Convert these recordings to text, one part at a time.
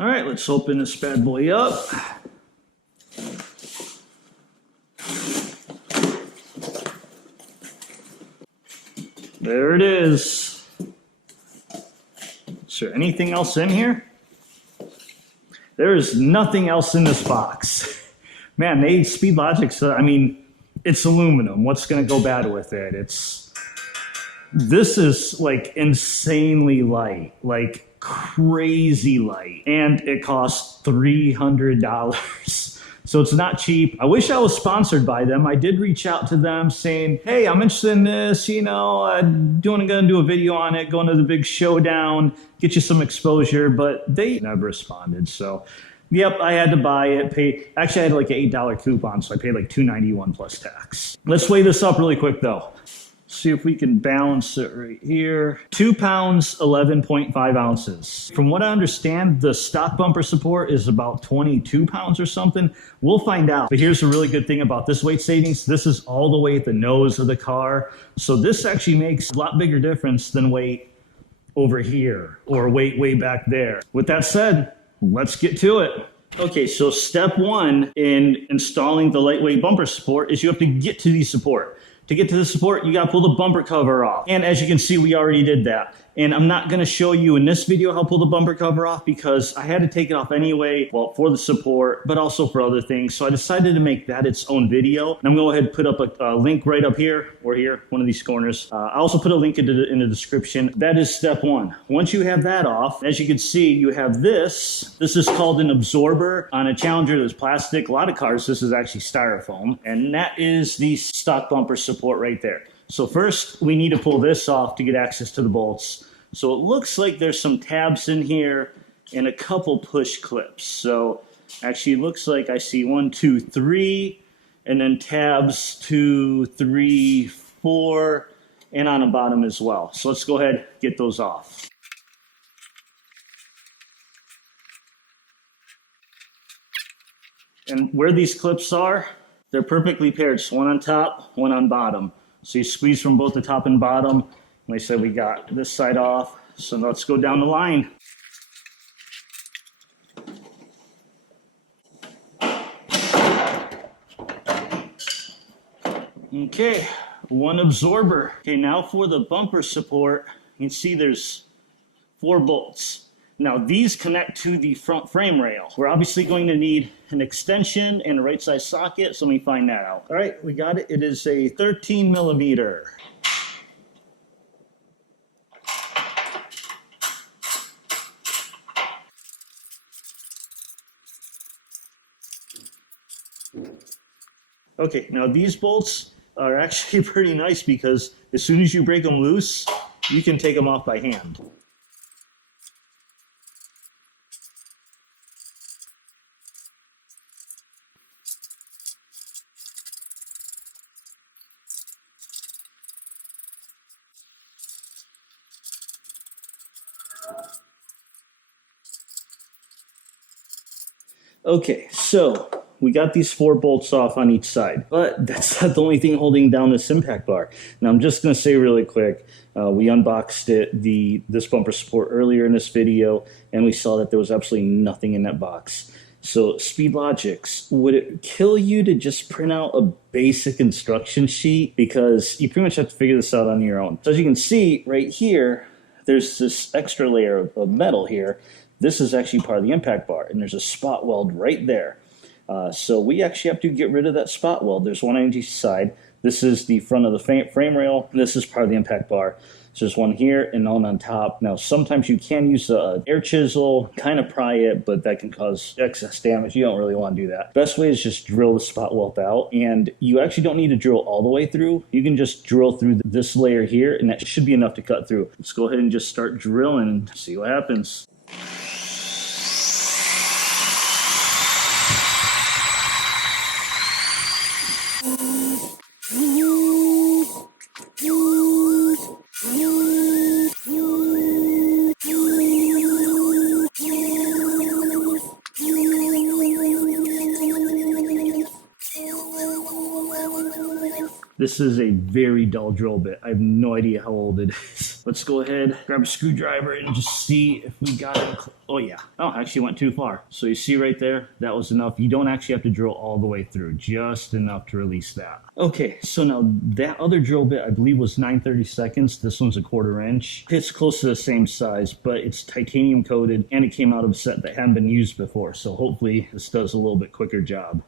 All right, let's open this bad boy up. There it is. Is there anything else in here? There is nothing else in this box. Man, Speedlogix, I mean, it's aluminum. What's going to go bad with it? This is like insanely light, like crazy light. And it costs $300. So it's not cheap. I wish I was sponsored by them. I did reach out to them saying, hey, I'm interested in this, you know, gonna do a video on it, going to the big showdown, get you some exposure, but they never responded. So yep, I had to buy it. Actually, I had like an $8 coupon, so I paid like $291 plus tax. Let's weigh this up really quick though. See if we can balance it right here. 2 pounds, 11.5 ounces. From what I understand, the stock bumper support is about 22 pounds or something. We'll find out. But here's the really good thing about this weight savings. This is all the way at the nose of the car. So this actually makes a lot bigger difference than weight over here or weight way back there. With that said, let's get to it. Okay, so step one in installing the lightweight bumper support is you have to get to the support. To get to the support, you gotta pull the bumper cover off. And as you can see, we already did that. And I'm not gonna show you in this video how to pull the bumper cover off because I had to take it off anyway, well, for the support, but also for other things. So I decided to make that its own video. And I'm gonna go ahead and put up a link right up here or here, one of these corners. I also put a link in the description. That is step one. Once you have that off, as you can see, you have this. This is called an absorber. On a Challenger, there's plastic. A lot of cars, this is actually styrofoam. And that is the stock bumper support right there. So first, we need to pull this off to get access to the bolts. So it looks like there's some tabs in here and a couple push clips. So actually it looks like I see 1, 2, 3, and then tabs 2, 3, 4, and on the bottom as well. So let's go ahead and get those off. And where these clips are, they're perfectly paired. So one on top, one on bottom. So you squeeze from both the top and bottom. Like I said, we got this side off. So let's go down the line. Okay, one absorber. Okay, now for the bumper support, you can see there's 4 bolts. Now these connect to the front frame rail. We're obviously going to need an extension and a right side socket, so let me find that out. All right, we got it. It is a 13 millimeter. Okay, now these bolts are actually pretty nice because as soon as you break them loose, you can take them off by hand. Okay, so we got these 4 bolts off on each side, but that's not the only thing holding down this impact bar. Now I'm just going to say really quick, we unboxed this bumper support earlier in this video, and we saw that there was absolutely nothing in that box. So Speedlogix, would it kill you to just print out a basic instruction sheet? Because you pretty much have to figure this out on your own. So as you can see right here, there's this extra layer of metal here. This is actually part of the impact bar, and there's a spot weld right there. So we actually have to get rid of that spot weld. There's one on each side. This is the front of the frame rail. This is part of the impact bar. So there's one here and one on top. Now, sometimes you can use an air chisel, kind of pry it, but that can cause excess damage. You don't really want to do that. Best way is just drill the spot weld out, and you actually don't need to drill all the way through. You can just drill through this layer here, and that should be enough to cut through. Let's go ahead and just start drilling and see what happens. This is a very dull drill bit. I have no idea how old it is. Let's go ahead, grab a screwdriver and just see if we got it. Oh yeah. Oh, actually went too far. So you see right there, that was enough. You don't actually have to drill all the way through, just enough to release that. Okay, so now that other drill bit, I believe was 9/32. This one's a 1/4 inch. It's close to the same size, but it's titanium coated and it came out of a set that hadn't been used before. So hopefully this does a little bit quicker job.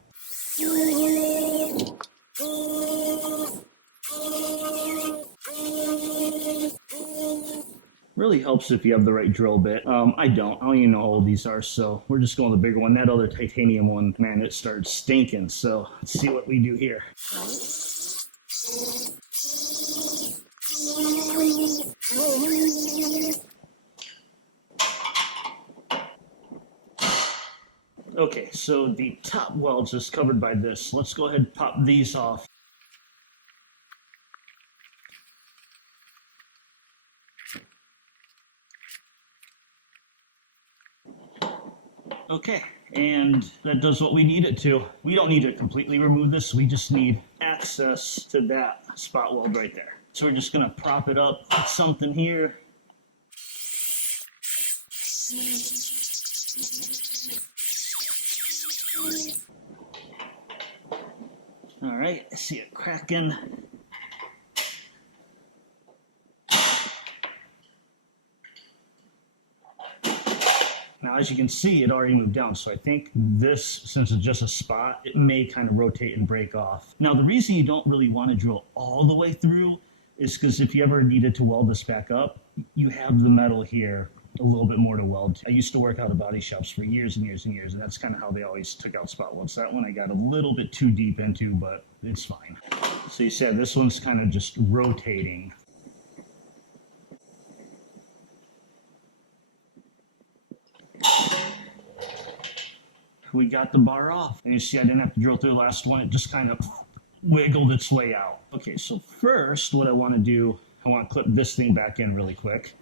Really helps if you have the right drill bit. I don't even know how old these are, so we're just going with the bigger one. That other titanium one, man, it started stinking. So let's see what we do here. Okay, so the top welds is covered by this. Let's go ahead and pop these off. Okay, and that does what we need it to. We don't need to completely remove this. We just need access to that spot weld right there. So we're just gonna prop it up with something here. All right, I see it cracking. Now, as you can see, it already moved down. So I think this, since it's just a spot, it may kind of rotate and break off. Now, the reason you don't really want to drill all the way through is because if you ever needed to weld this back up, you have the metal here a little bit more to weld. I used to work out of body shops for years and years and years, and that's kind of how they always took out spot welds. That one I got a little bit too deep into, but it's fine. So you said this one's kind of just rotating. We got the bar off. And you see I didn't have to drill through the last one. It just kind of wiggled its way out. Okay, so first what I want to do, I want to clip this thing back in really quick.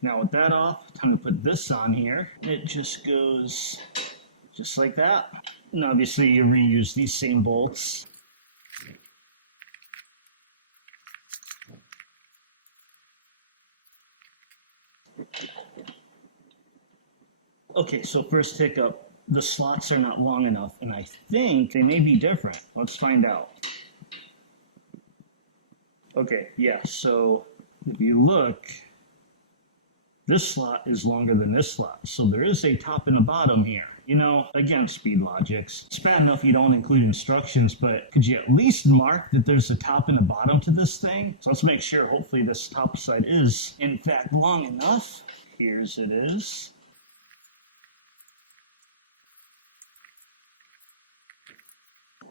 Now with that off, time to put this on here. It just goes just like that. And obviously you reuse these same bolts. Okay, so first hiccup, the slots are not long enough, and I think they may be different. Let's find out. Okay, yeah, so if you look, this slot is longer than this slot, so there is a top and a bottom here. You know, again, Speedlogix. It's bad enough you don't include instructions, but could you at least mark that there's a top and a bottom to this thing? So let's make sure, hopefully this top side is, in fact, long enough. Here's it is.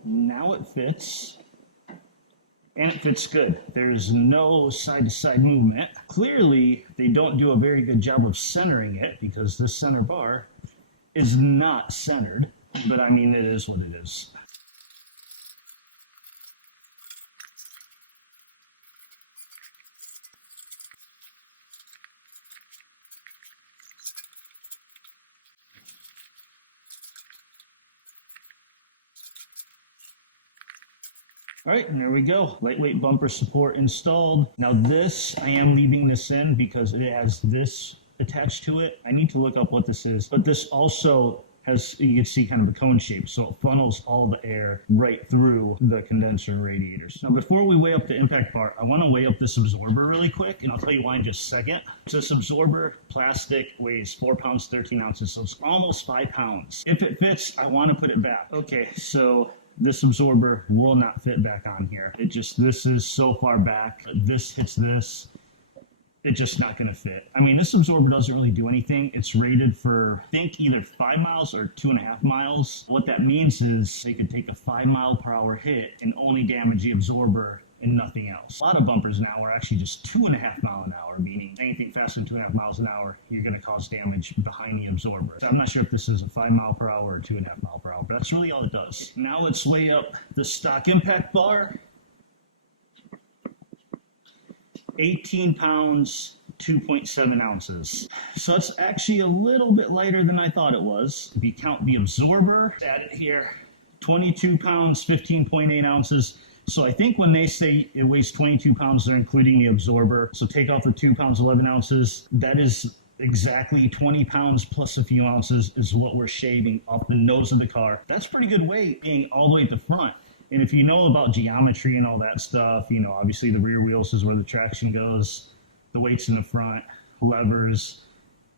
Now it fits, and it fits good. There's no side-to-side movement. Clearly, they don't do a very good job of centering it because this center bar is not centered, but I mean, it is what it is. All right, and there we go. Lightweight bumper support installed. Now this, I am leaving this in because it has this attached to it. I need to look up what this is, but this also has, you can see, kind of a cone shape, so it funnels all the air right through the condenser radiators. Now before we weigh up the impact bar, I want to weigh up this absorber really quick, and I'll tell you why in just a second. So this absorber, plastic, weighs 4 pounds, 13 ounces, so it's almost 5 pounds. If it fits, I want to put it back. Okay, so this absorber will not fit back on here. It just, this is so far back. This hits this. It's just not going to fit. I mean, this absorber doesn't really do anything. It's rated for, I think, either 5 miles or 2.5 miles. What that means is they could take a 5-mile-per-hour hit and only damage the absorber and nothing else. A lot of bumpers now are actually just 2.5 miles an hour, meaning anything faster than 2.5 miles an hour, you're going to cause damage behind the absorber. So I'm not sure if this is a 5 mile per hour or 2.5 mile per hour, but that's really all it does. Now let's weigh up the stock impact bar. 18 pounds, 2.7 ounces. So it's actually a little bit lighter than I thought it was. If you count the absorber, add it here, 22 pounds, 15.8 ounces. So I think when they say it weighs 22 pounds, they're including the absorber. So take off the 2 pounds, 11 ounces. That is exactly 20 pounds plus a few ounces is what we're shaving off the nose of the car. That's pretty good weight being all the way at the front. And if you know about geometry and all that stuff, you know, obviously the rear wheels is where the traction goes, the weight's in the front, levers,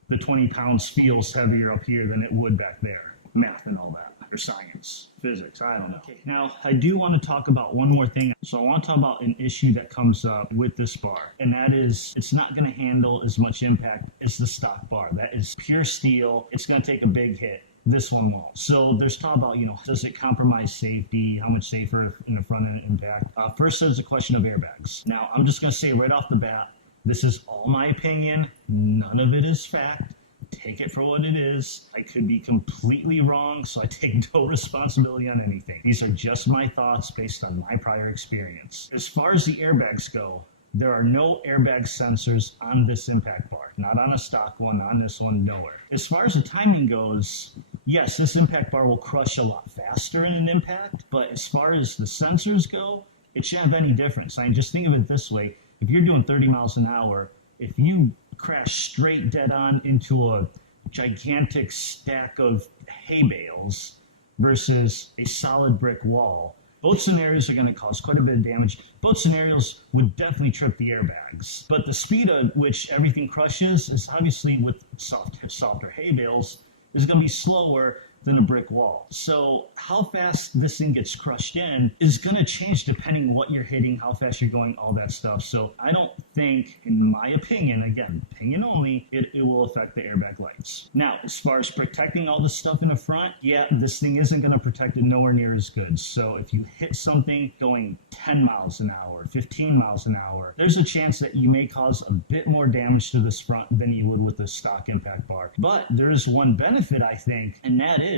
the 20 pounds feels heavier up here than it would back there. Math and all that, or science, physics, I don't know. Okay, now I do want to talk about one more thing. So I want to talk about an issue that comes up with this bar, and that is it's not going to handle as much impact as the stock bar. That is pure steel. It's going to take a big hit. This one won't. So there's talk about, you know, does it compromise safety? How much safer in the front end impact? First, there's a question of airbags. Now, I'm just going to say right off the bat, this is all my opinion. None of it is fact. Take it for what it is. I could be completely wrong, so I take no responsibility on anything. These are just my thoughts based on my prior experience. As far as the airbags go, there are no airbag sensors on this impact bar. Not on a stock one, on this one, nowhere. As far as the timing goes, yes, this impact bar will crush a lot faster in an impact, but as far as the sensors go, it shouldn't have any difference. I mean, just think of it this way. If you're doing 30 miles an hour, if you crash straight dead on into a gigantic stack of hay bales versus a solid brick wall, both scenarios are going to cause quite a bit of damage. Both scenarios would definitely trip the airbags. But the speed at which everything crushes is obviously with softer hay bales is going to be slower than a brick wall. So how fast this thing gets crushed in is going to change depending what you're hitting, how fast you're going, all that stuff. So I don't think, in my opinion, again, opinion only, it will affect the airbag lights. Now, as far as protecting all this stuff in the front, yeah, this thing isn't going to protect it nowhere near as good. So if you hit something going 10 miles an hour, 15 miles an hour, there's a chance that you may cause a bit more damage to this front than you would with the stock impact bar. But there's one benefit, I think, and that is,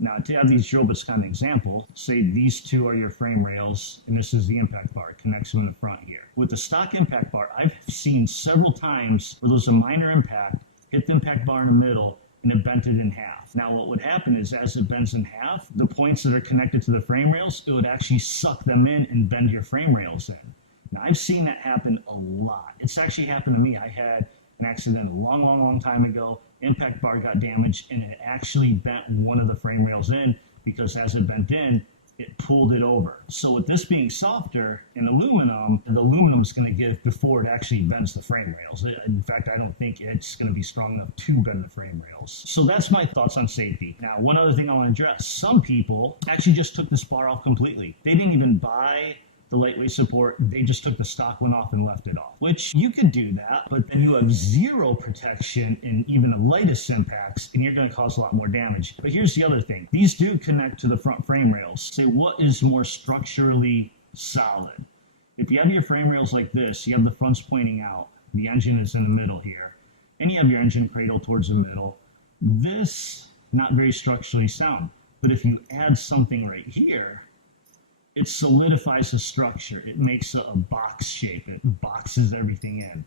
now to have these drill bits kind of example, say these two are your frame rails and this is the impact bar, it connects them in the front here. With the stock impact bar, I've seen several times where there's a minor impact, hit the impact bar in the middle, and it bent it in half. Now what would happen is as it bends in half, the points that are connected to the frame rails, it would actually suck them in and bend your frame rails in. Now I've seen that happen a lot. It's actually happened to me. I had an accident a long time ago. Impact bar got damaged and it actually bent one of the frame rails in because as it bent in, it pulled it over. So with this being softer and aluminum, the aluminum is going to give before it actually bends the frame rails. In fact, I don't think it's going to be strong enough to bend the frame rails. So that's my thoughts on safety. Now, one other thing I want to address. Some people actually just took this bar off completely. They didn't even buy the lightweight support, they just took the stock one off and left it off, which you could do that, but then you have zero protection in even the lightest impacts and you're going to cause a lot more damage. But here's the other thing. These do connect to the front frame rails. Say, what is more structurally solid? If you have your frame rails like this, you have the fronts pointing out, the engine is in the middle here, and you have your engine cradle towards the middle. This, not very structurally sound, but if you add something right here, it solidifies the structure. It makes a box shape. It boxes everything in.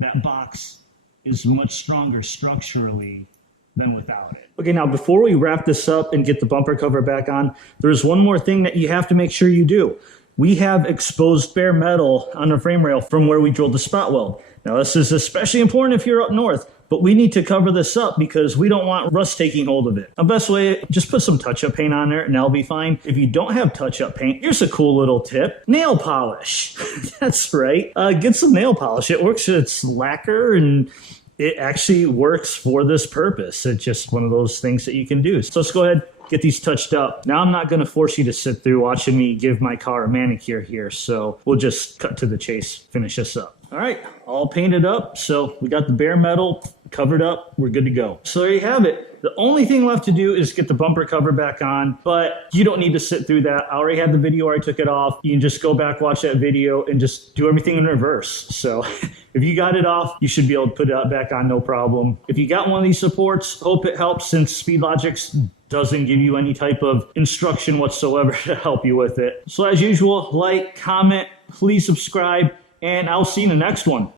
That box is much stronger structurally than without it. Okay, now before we wrap this up and get the bumper cover back on, there's one more thing that you have to make sure you do. We have exposed bare metal on the frame rail from where we drilled the spot weld. Now this is especially important if you're up north, but we need to cover this up because we don't want rust taking hold of it. The best way, just put some touch-up paint on there and that'll be fine. If you don't have touch-up paint, here's a cool little tip. Nail polish. That's right. Get some nail polish. It works, it's lacquer and it actually works for this purpose. It's just one of those things that you can do. So let's go ahead, get these touched up. Now I'm not going to force you to sit through watching me give my car a manicure here, so we'll just cut to the chase, finish this up. All right, all painted up. So we got the bare metal covered up. We're good to go. So there you have it. The only thing left to do is get the bumper cover back on, but you don't need to sit through that. I already had the video where I took it off. You can just go back, watch that video, and just do everything in reverse. So if you got it off, you should be able to put it back on, no problem. If you got one of these supports, hope it helps since Speedlogix doesn't give you any type of instruction whatsoever to help you with it. So as usual, like, comment, please subscribe, and I'll see you in the next one.